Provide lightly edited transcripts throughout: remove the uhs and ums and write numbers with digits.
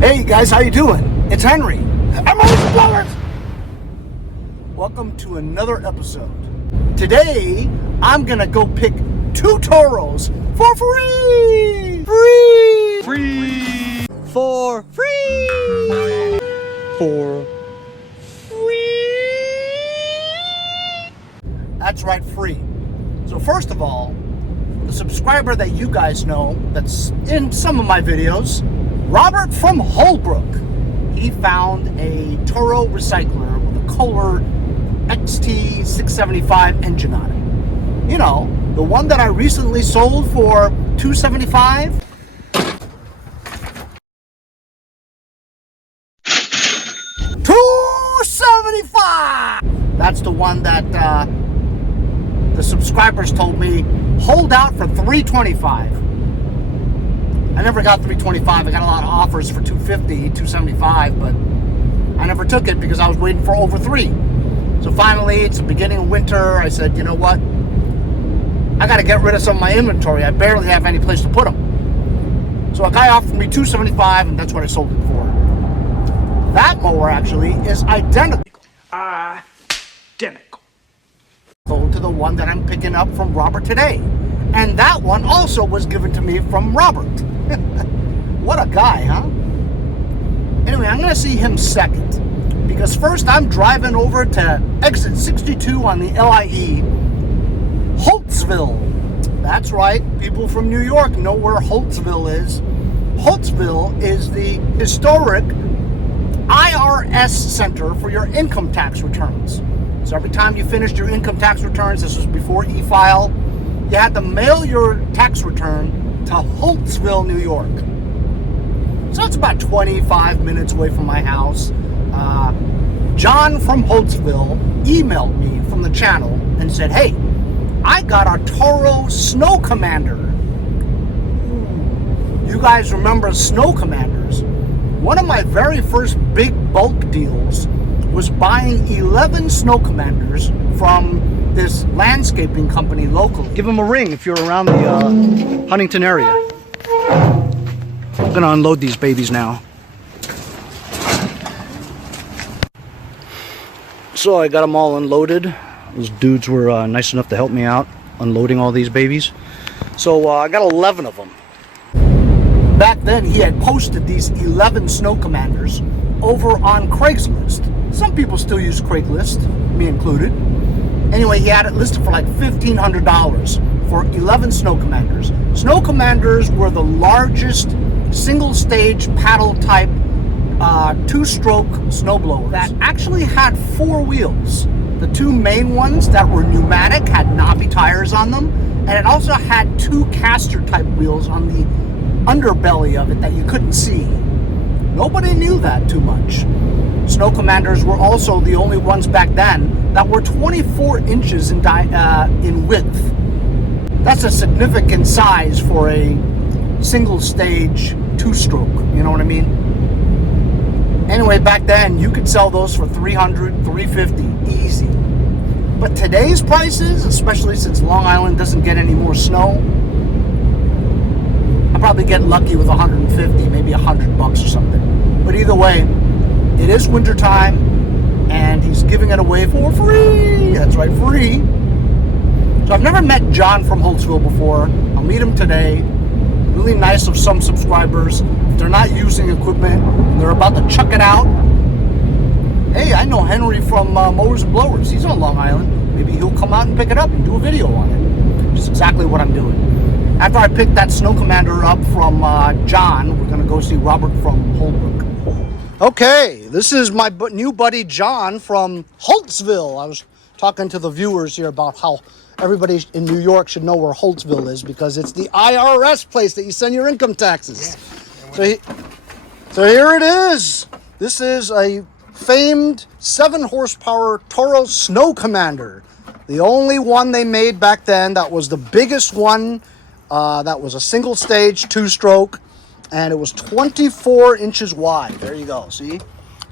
Hey guys, how you doing? It's Henry. MOWER. Welcome to another episode. Today, I'm gonna go pick 2 Toros for free! Free! For free! For free! That's right, free. So first of all, the subscriber that you guys know that's in some of my videos, Robert from Holbrook, he found a Toro recycler with a Kohler XT 675 engine on it. You know, the one that I recently sold for $275. $275. That's the one that the subscribers told me hold out for $325. I never got $325. I got a lot of offers for $250, $275, but I never took it because I was waiting for over $3. So finally, it's the beginning of winter. I said, you know what? I got to get rid of some of my inventory. I barely have any place to put them. So a guy offered me $275, and that's what I sold it for. That mower actually is identical. To the one that I'm picking up from Robert today. And that one also was given to me from Robert. What a guy, huh? Anyway, I'm going to see him second. Because first I'm driving over to exit 62 on the LIE, Holtzville. That's right, people from New York know where Holtzville is. Holtzville is the historic IRS center for your income tax returns. So every time you finished your income tax returns, this was before e-file, you had to mail your tax return to Holtzville, New York. So it's about 25 minutes away from my house. John from Holtzville emailed me from the channel and said, hey, I got a Toro Snow Commander. You guys remember Snow Commanders? One of my very first big bulk deals was buying 11 Snow Commanders from this landscaping company locally. Give them a ring if you're around the Huntington area. I'm gonna unload these babies now. So I got them all unloaded. Those dudes were nice enough to help me out unloading all these babies. So I got 11 of them. Back then he had posted these 11 Snow Commanders over on Craigslist. Some people still use Craigslist, me included. Anyway, he had it listed for like $1,500 for 11 Snow Commanders. Snow Commanders were the largest single-stage paddle type 2-stroke snowblower that actually had 4 wheels. The 2 main ones that were pneumatic had knobby tires on them, and it also had 2 caster type wheels on the underbelly of it that you couldn't see. Nobody knew that too much. Snow Commanders were also the only ones back then that were 24 inches in width. That's a significant size for a single stage 2-stroke, you know what I mean? Anyway, back then you could sell those for $300, $350, easy. But today's prices, especially since Long Island doesn't get any more snow, I'll probably get lucky with 150, maybe $100 or something. But either way, it is winter time, and he's giving it away for free. That's right, free. So I've never met John from Holtzville before. I'll meet him today. Really nice of some subscribers. If they're not using equipment and they're about to chuck it out, hey, I know Henry from Mowers and Blowers. He's on Long Island. Maybe he'll come out and pick it up and do a video on it. Which is exactly what I'm doing. After I pick that Snow Commander up from John, we're going to go see Robert from Holbrook. Okay, this is my new buddy John from Holtzville. I was talking to the viewers here about how everybody in New York should know where Holtzville is because it's the IRS place that you send your income taxes. Yeah. So here it is. This is a famed 7 horsepower Toro Snow Commander. The only one they made back then that was the biggest one. That was a single stage 2-stroke. And it was 24 inches wide. There you go. See?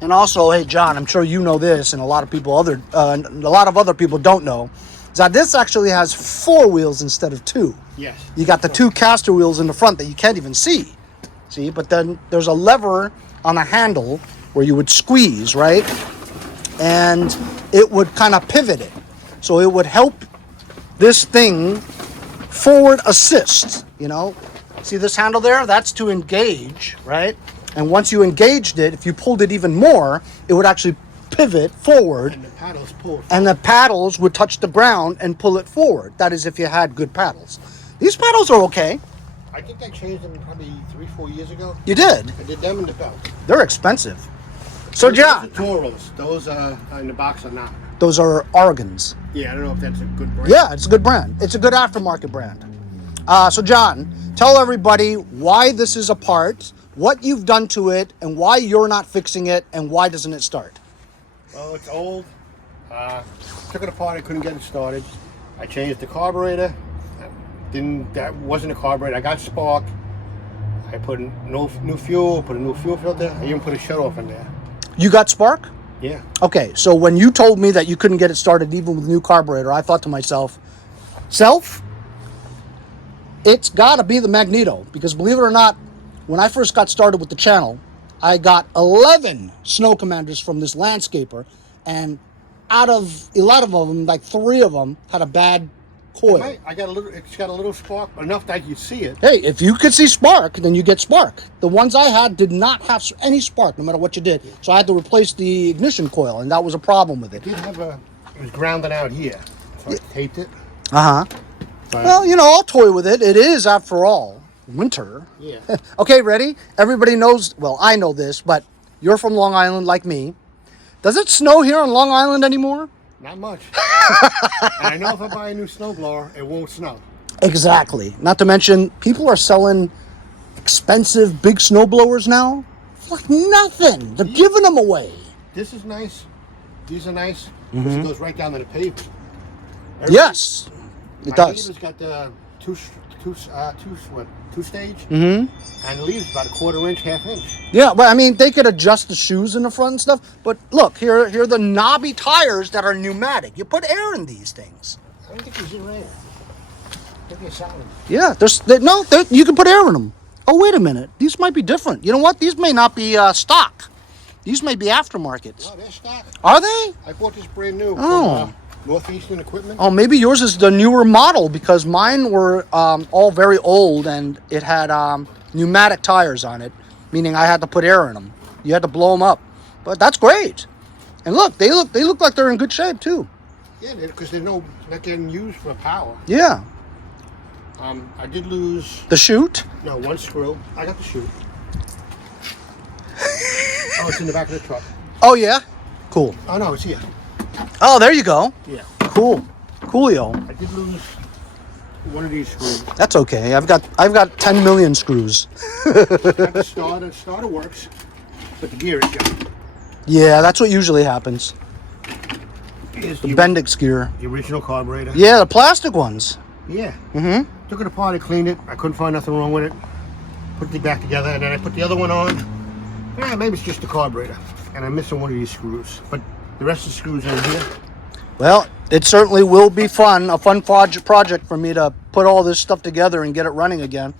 And also, hey John, I'm sure you know this, and a lot of other people don't know, is that this actually has 4 wheels instead of 2. Yes. You got the 2 caster wheels in the front that you can't even see. See, but then there's a lever on a handle where you would squeeze, right? And it would kind of pivot it. So it would help this thing forward assist, you know? See this handle there? That's to engage, right? And once you engaged it, if you pulled it even more, it would actually pivot forward. And the paddles pull. And the paddles would touch the ground and pull it forward. That is if you had good paddles. These paddles are okay. I think I changed them probably 3-4 years ago. You did? I did them in the belt. They're expensive. So, John. Those are Toros. Those in the box are not. Those are Oregons. Yeah, I don't know if that's a good brand. Yeah, it's a good brand. It's a good aftermarket brand. So, John, tell everybody why this is a part, what you've done to it, and why you're not fixing it, and why doesn't it start? Well, it's old. Took it apart. I couldn't get it started. I changed the carburetor. That wasn't a carburetor. I got spark. I put new fuel. Put a new fuel filter. I even put a shut off in there. You got spark? Yeah. Okay, so when you told me that you couldn't get it started even with a new carburetor, I thought to myself, it's got to be the magneto. Because believe it or not, when I first got started with the channel, I got 11 snow commanders from this landscaper, and out of 11 of them, like 3 of them had a bad coil. I got a little. It's got a little spark, enough that you see it. Hey, if you could see spark, then you get spark. The ones I had did not have any spark, no matter what you did. So I had to replace the ignition coil, and that was a problem with it. It did have it was grounded out here, so I taped it. Well, you know, I'll toy with it. It is, after all, winter. Yeah. Okay, ready? Everybody knows, well, I know this, but you're from Long Island like me. Does it snow here on Long Island anymore? Not much. And I know if I buy a new snowblower, it won't snow. Exactly. Not to mention, people are selling expensive big snow blowers now for like nothing. They're giving them away. This is nice. These are nice. This goes right down to the pavement. Yes, it does. It's got the two stage, and the leaves about a 1/4 inch, 1/2 inch. Yeah, but I mean, they could adjust the shoes in the front and stuff. But look, here are the knobby tires that are pneumatic. You put air in these things. I don't think there's air. Maybe a solid. Yeah, you can put air in them. Oh, wait a minute. These might be different. You know what? These may not be stock. These may be aftermarkets. No, they're stock. Are they? I bought this brand new Oh. from Northeastern Equipment. Oh, maybe yours is the newer model, because mine were all very old, and it had pneumatic tires on it, meaning I had to put air in them. You had to blow them up. But that's great. And look, they look like they're in good shape too. Yeah, because they're not getting used for power. Yeah. I did lose. The chute? No, one screw. I got the chute. Oh, it's in the back of the truck. Oh yeah. Cool. Oh no, it's here. Oh, there you go. Yeah. Cool. Coolio. I did lose one of these screws. That's okay. I've got 10 million screws. The starter works, but the gear is gone. Yeah, that's what usually happens. Here's The Bendix gear. the original carburetor. Yeah, the plastic ones. Yeah. Took it apart, I cleaned it. I couldn't find nothing wrong with it. Put it back together, and then I put the other one on. Yeah, maybe it's just the carburetor, and I'm missing one of these screws. But the rest of the screws are in here. Well, it certainly will be fun, a fun project for me to put all this stuff together and get it running again.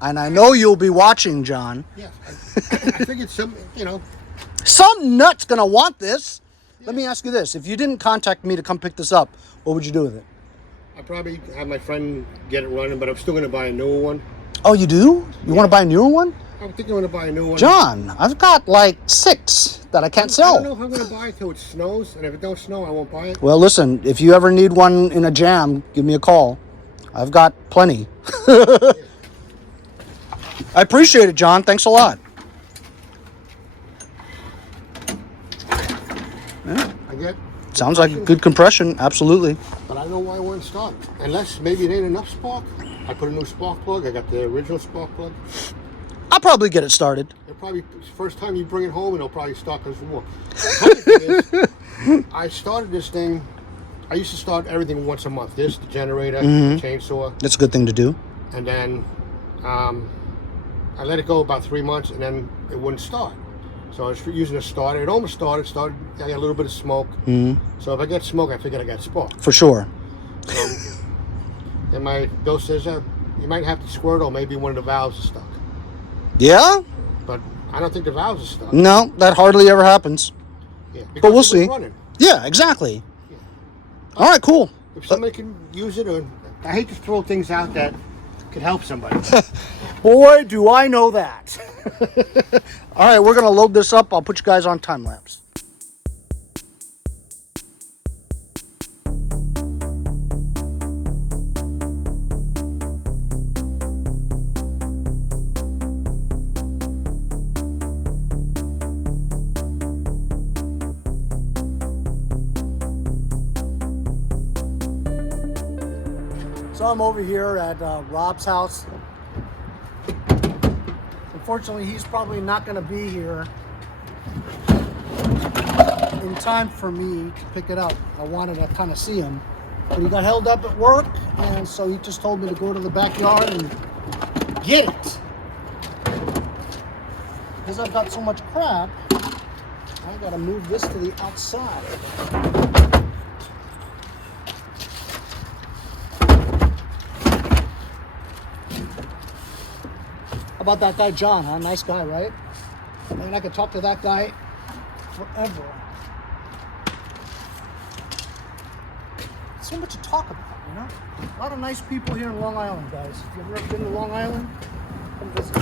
And I know you'll be watching, John. Yeah, I figured Some nut's gonna want this. Let me ask you this: if you didn't contact me to come pick this up, what would you do with it? I'd probably have my friend get it running, but I'm still going to buy a newer one. Oh, you do? You want to buy a newer one? I'm thinking I'm going to buy a new one. John, I've got like 6 that I can't sell. I don't know if I'm going to buy it till it snows, and if it don't snow, I won't buy it. Well, listen, if you ever need one in a jam, give me a call. I've got plenty. I appreciate it, John. Thanks a lot. Yeah. Sounds like good compression, absolutely. But I don't know why it wouldn't start. Unless maybe it ain't enough spark. I put a new spark plug. I got the original spark plug. I'll probably get it started. It'll probably, first time you bring it home, it'll probably start because of war. The funny thing is, I started this thing, I used to start everything once a month. This, the generator, the chainsaw. That's a good thing to do. And then I let it go about 3 months, and then it wouldn't start. So I was using a starter. It almost started. I got a little bit of smoke. So if I get smoke, I figured I got spark. For sure. So then my bill says you might have to squirt, or maybe one of the valves is stuck. Yeah? But I don't think the valves are stuck. No, that hardly ever happens. Yeah, But we'll it was see. running. Yeah, exactly. Yeah. All right, cool. If somebody can use it, or I hate to throw things out that could help somebody. Boy, do I know that. All right, we're going to load this up. I'll put you guys on time lapse. So I'm over here at Rob's house. Unfortunately, he's probably not going to be here in time for me to pick it up. I wanted to kind of see him, but he got held up at work, and so he just told me to go to the backyard and get it. Because I've got so much crap, I got to move this to the outside. How about that guy John, huh? Nice guy, right? I mean, I could talk to that guy forever. So much to talk about, you know? A lot of nice people here in Long Island, guys. If you've ever been to Long Island, come visit.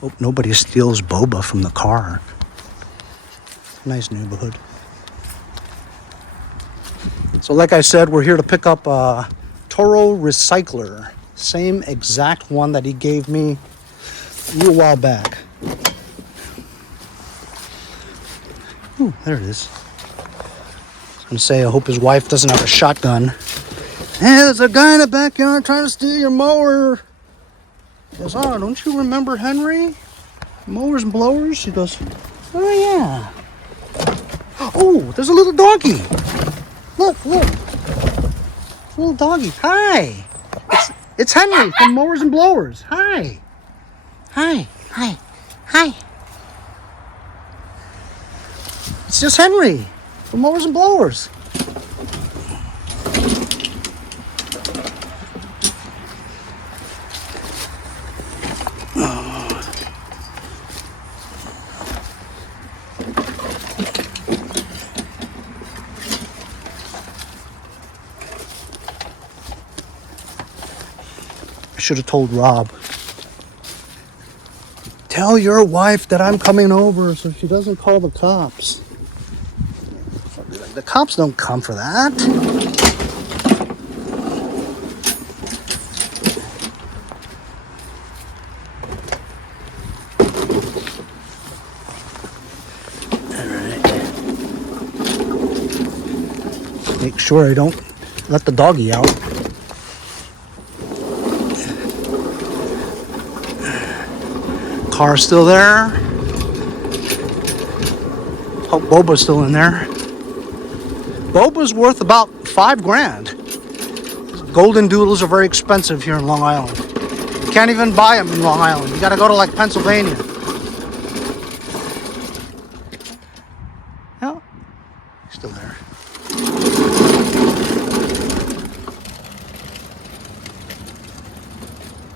Hope nobody steals boba from the car. Nice neighborhood. So like I said, we're here to pick up a Toro recycler. Same exact one that he gave me a little while back. Ooh, there it is. I was gonna say, I hope his wife doesn't have a shotgun. Hey, there's a guy in the backyard trying to steal your mower. He goes, oh, don't you remember Henry? Mowers and blowers? He goes, oh yeah. Oh, there's a little doggy. Look, look. A little doggy. Hi. It's Henry from Mowers and Blowers. Hi. Hi. Hi. Hi. It's just Henry from Mowers and Blowers. I should have told Rob. Tell your wife that I'm coming over so she doesn't call the cops. The cops don't come for that. All right. Make sure I don't let the doggy out. Car's still there. Hope Boba's still in there. Boba's worth about $5,000. Golden doodles are very expensive here in Long Island. You can't even buy them in Long Island. You gotta go to like Pennsylvania. No, he's still there.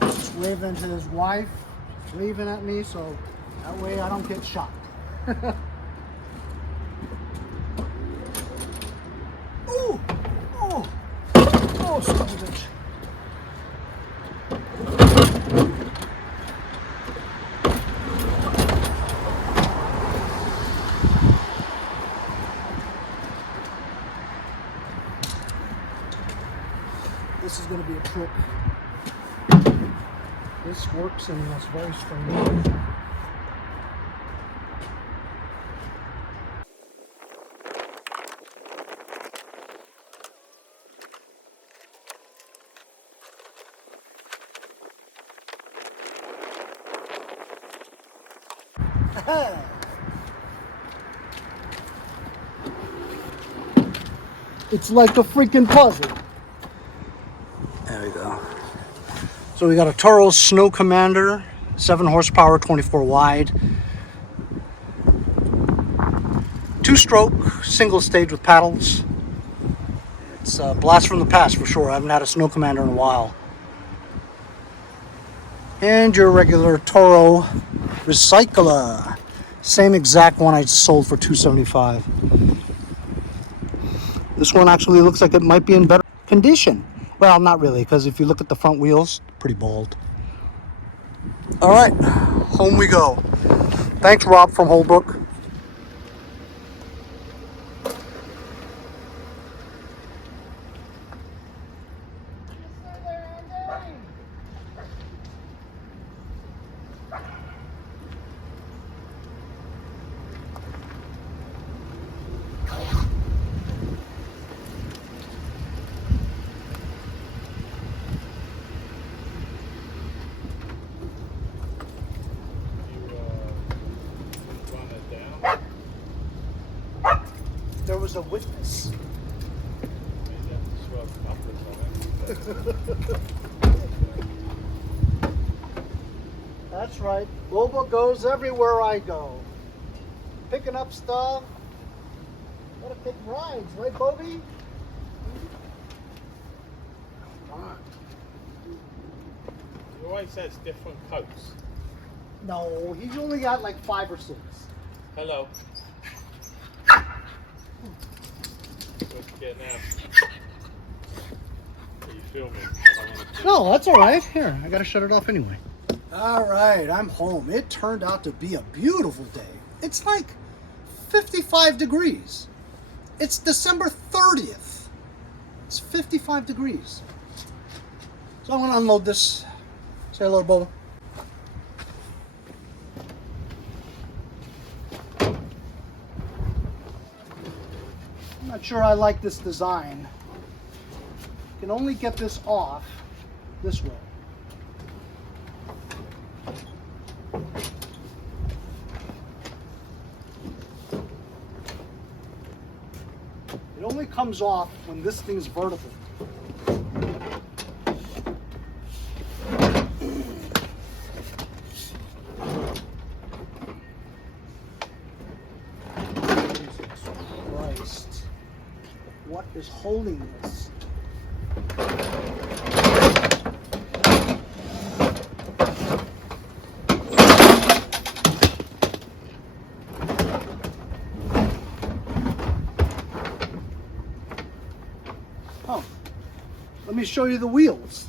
Just waving to his wife. Waving at me, so that way I don't get shot. Ooh! Oh! Oh, son of a bitch. This is going to be a trip. This works and that's very strange. It's like a freaking puzzle. So we got a Toro Snow Commander, 7 horsepower, 24 wide. 2-stroke, single stage with paddles. It's a blast from the past for sure. I haven't had a Snow Commander in a while. And your regular Toro Recycler. Same exact one I sold for $275. This one actually looks like it might be in better condition. Well, not really, because if you look at the front wheels, pretty bald. All right, home we go. Thanks, Rob from Holbrook. There was a witness. That's right. Boba goes everywhere I go. Picking up stuff. Gotta take rides, right, Bobby? Come on. You always says different coats. No, he's only got like 5 or 6. Hello. What's you get now? Are you filming? No, that's all right. Here, I gotta shut it off anyway. All right, I'm home. It turned out to be a beautiful day. It's like 55 degrees. It's December 30th. It's 55 degrees. So I'm gonna unload this. Say hello, Boba. I'm not sure I like this design. You can only get this off this way. It only comes off when this thing's vertical. Jesus Christ. What is holding this? Oh, let me show you the wheels.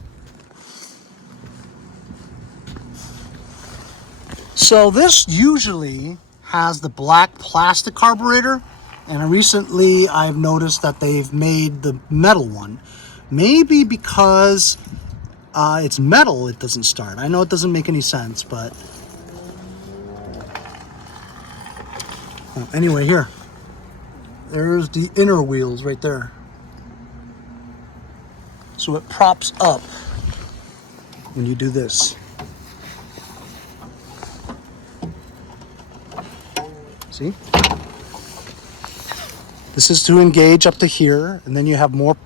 So this usually has the black plastic carburetor, and recently I've noticed that they've made the metal one. Maybe because it's metal, it doesn't start. I know it doesn't make any sense, but well, anyway, here. There's the inner wheels right there. So it props up when you do this. See? This is to engage up to here, and then you have more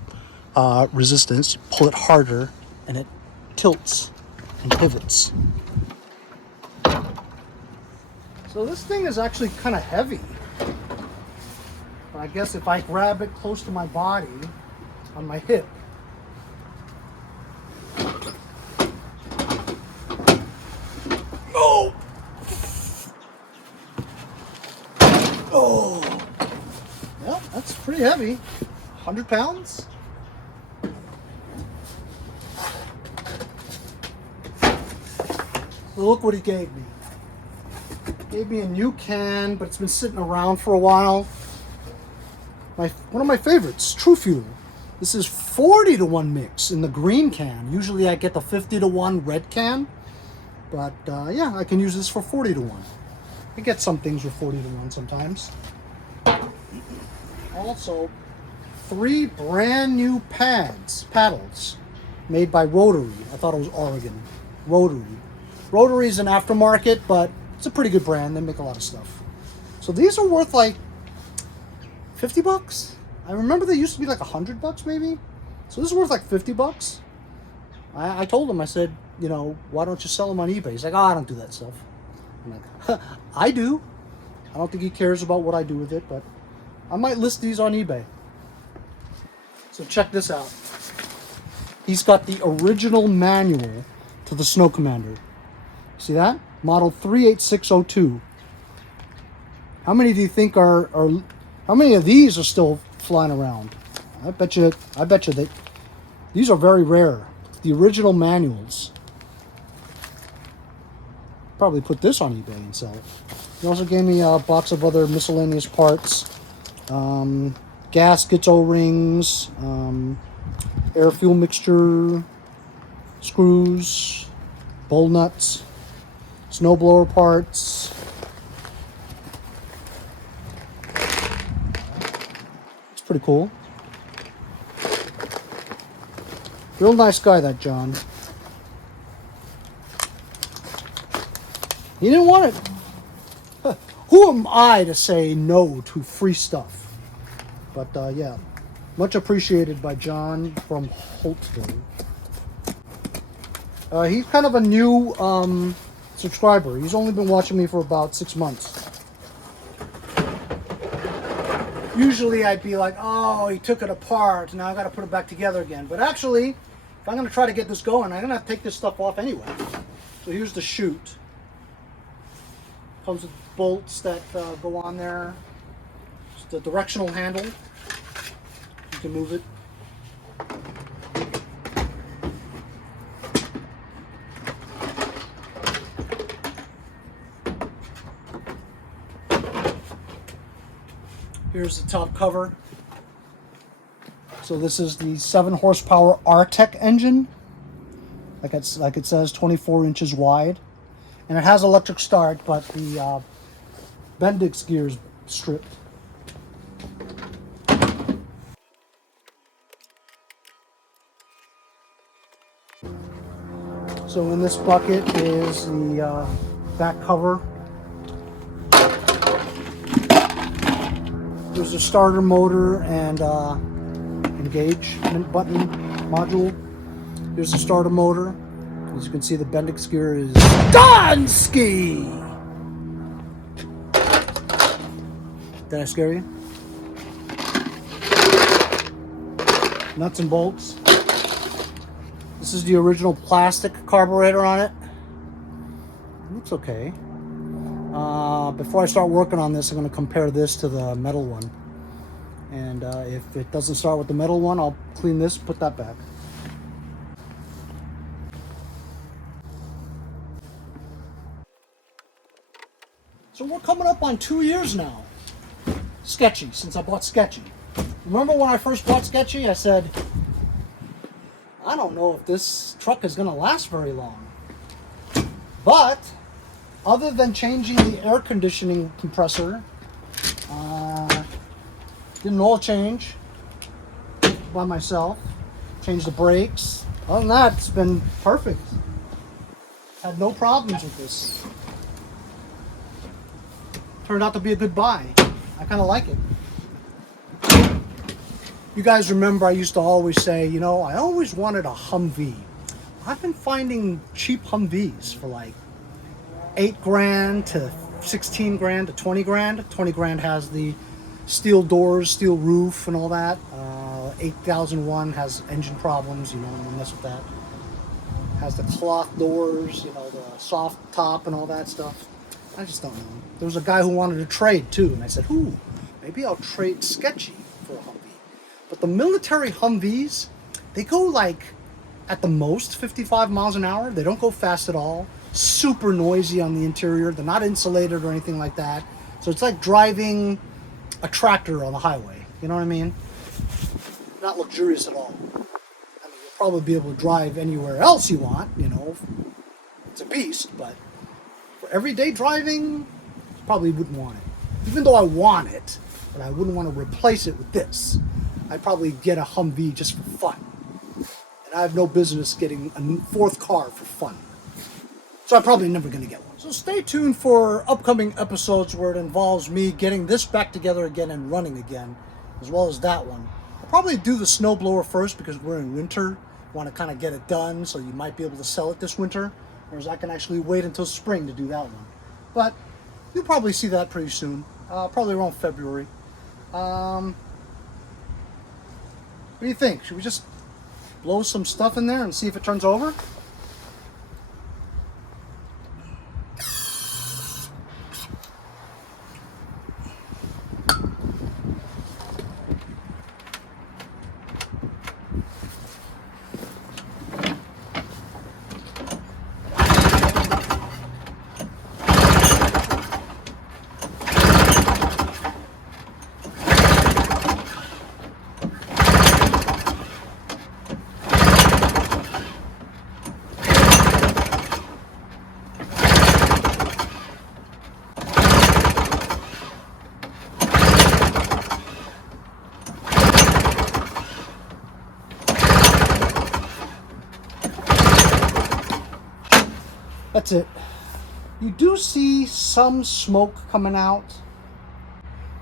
resistance. You pull it harder, and it tilts and pivots. So this thing is actually kind of heavy. But I guess if I grab it close to my body, on my hip, oh! Oh! Well, that's pretty heavy. 100 pounds? So look what he gave me. Gave me a new can, but it's been sitting around for a while. One of my favorites, True Fuel. This is 40-to-1 mix in the green can. Usually I get the 50-to-1 red can, but yeah, I can use this for 40-to-1. I get some things with 40-to-1 sometimes. Also, 3 brand new paddles made by Rotary. I thought it was Oregon. Rotary. Rotary is an aftermarket, but it's a pretty good brand. They make a lot of stuff. So these are worth like 50 bucks. I remember they used to be like $100 maybe. So this is worth like 50 bucks. I told him, I said, you know, why don't you sell them on eBay? He's like, oh, I don't do that stuff. I'm like, I do. I don't think he cares about what I do with it, but I might list these on eBay. So check this out. He's got the original manual to the Snow Commander. See that? Model 38602. How many do you think are how many of these are still flying around? I bet you that these are very rare. The original manuals. Probably put this on eBay and sell it. He also gave me a box of other miscellaneous parts. Gaskets, O-rings, air fuel mixture, screws, bowl nuts, snowblower parts. It's pretty cool. Real nice guy, that John. He didn't want it. Who am I to say no to free stuff? But yeah, much appreciated by John from Holtville. He's kind of a new subscriber. He's only been watching me for about 6 months. Usually I'd be like, oh, he took it apart, now I got to put it back together again. But actually, if I'm going to try to get this going, I'm going to have to take this stuff off anyway. So here's the chute. Comes with bolts that go on there. Just the directional handle. You can move it. Here's the top cover. So this is the 7 horsepower R-TEK engine. Like it says, 24 inches wide. And it has electric start, but the Bendix gear is stripped. So in this bucket is the back cover. There's a starter motor and engagement button module. Here's the starter motor. As you can see, the Bendix gear is Donski! Did I scare you? Nuts and bolts. This is the original plastic carburetor on it. It looks okay. Before I start working on this, I'm going to compare this to the metal one. And if it doesn't start with the metal one, I'll clean this, put that back. So we're coming up on 2 years now. Sketchy, since I bought Sketchy. Remember when I first bought Sketchy, I said, I don't know if this truck is going to last very long. But, other than changing the air conditioning compressor, did an oil change by myself, changed the brakes. Other than that, it's been perfect. Had no problems with this. Turned out to be a good buy. I kind of like it. You guys remember I used to always say, you know, I always wanted a Humvee. I've been finding cheap Humvees for like 8 grand to 16 grand to 20 grand. 20 grand has the steel doors, steel roof and all that. 8001 has engine problems, you know, don't mess with that. Has the cloth doors, you know, the soft top and all that stuff. I just don't know. There was a guy who wanted to trade too, and I said, ooh, maybe I'll trade Sketchy for a Humvee. But the military Humvees, they go like, at the most, 55 miles an hour. They don't go fast at all. Super noisy on the interior. They're not insulated or anything like that. So it's like driving a tractor on the highway. You know what I mean? Not luxurious at all. I mean, you'll probably be able to drive anywhere else you want, you know. It's a beast, but for everyday driving, probably wouldn't want it. Even though I want it, but I wouldn't want to replace it with this. I'd probably get a Humvee just for fun. And I have no business getting a 4th car for fun. So I'm probably never going to get one. So stay tuned for upcoming episodes where it involves me getting this back together again and running again, as well as that one. I'll probably do the snowblower first because we're in winter. want to kind of get it done, so you might be able to sell it this winter. Whereas I can actually wait until spring to do that one. But you'll probably see that pretty soon, probably around February. What do you think? Should we just blow some stuff in there and see if it turns over? That's it. You do see some smoke coming out,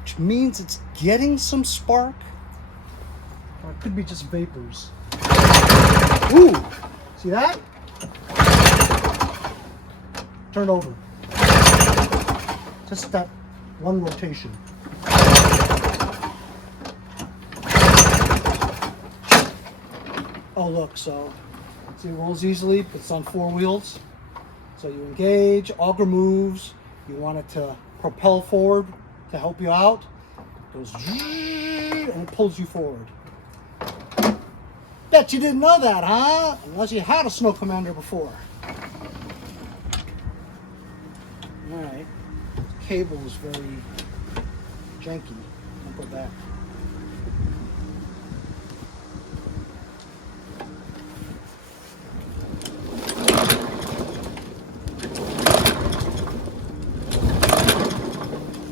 which means it's getting some spark. Or it could be just vapors. Ooh! See that? Turn over. Just that one rotation. Oh look, so see, it rolls easily, but it's on 4 wheels. So you engage, auger moves, you want it to propel forward to help you out. It goes and it pulls you forward. Bet you didn't know that, huh? Unless you had a Snow Commander before. Alright. Cable is very janky. I'll put that.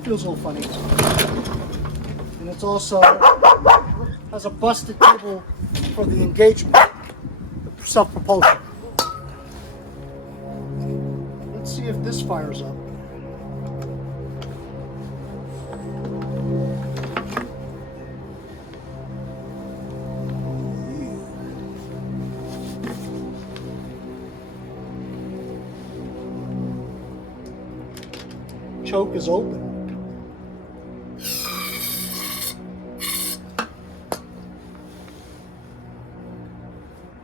Feels a little funny. And it's also has a busted cable for the engagement, the self-propulsion. Let's see if this fires up. Choke is open.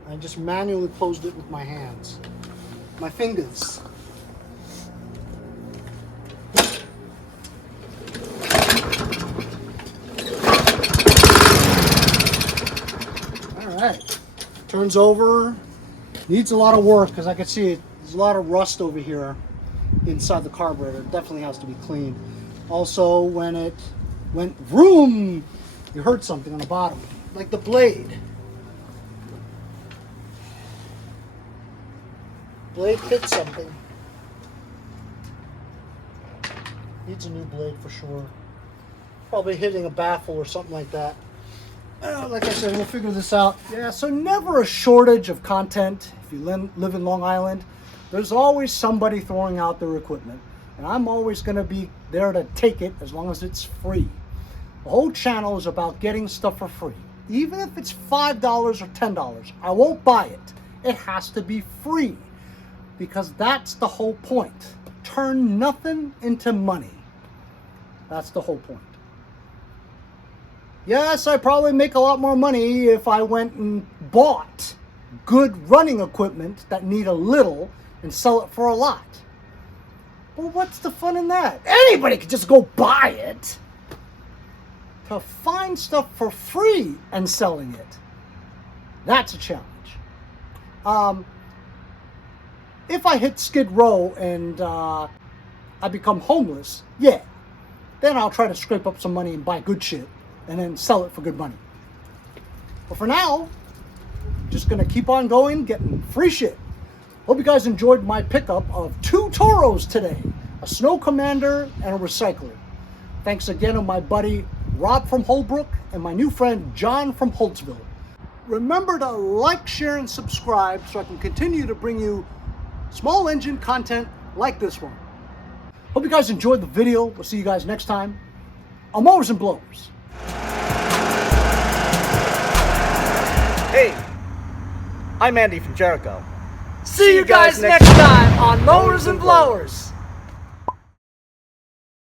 I just manually closed it with my hands, my fingers. All right, turns over. Needs a lot of work because I can see it. There's a lot of rust over here inside the carburetor. It definitely has to be cleaned. Also, when it went vroom, you heard something on the bottom, like the blade. Blade hit something. Needs a new blade for sure. Probably hitting a baffle or something like that. Like I said, we'll figure this out. Yeah, so never a shortage of content. If you live in Long Island, there's always somebody throwing out their equipment. And I'm always going to be there to take it as long as it's free. The whole channel is about getting stuff for free. Even if it's $5 or $10, I won't buy it. It has to be free. Because that's the whole point. Turn nothing into money. That's the whole point. Yes, I probably make a lot more money if I went and bought good running equipment that need a little and sell it for a lot. Well, what's the fun in that? Anybody could just go buy it. To find stuff for free and selling it, that's a challenge. If I hit Skid Row and I become homeless, yeah, then I'll try to scrape up some money and buy good shit and then sell it for good money. But for now, I'm just gonna keep on going, getting free shit. Hope you guys enjoyed my pickup of 2 Toros today, a Snow Commander and a recycler. Thanks again to my buddy Rob from Holbrook and my new friend John from Holtzville. Remember to like, share, and subscribe so I can continue to bring you small engine content like this one. Hope you guys enjoyed the video. We'll see you guys next time on Mowers and Blowers. Hey, I'm Andy from Jericho. See you guys next time on Mowers and Blowers.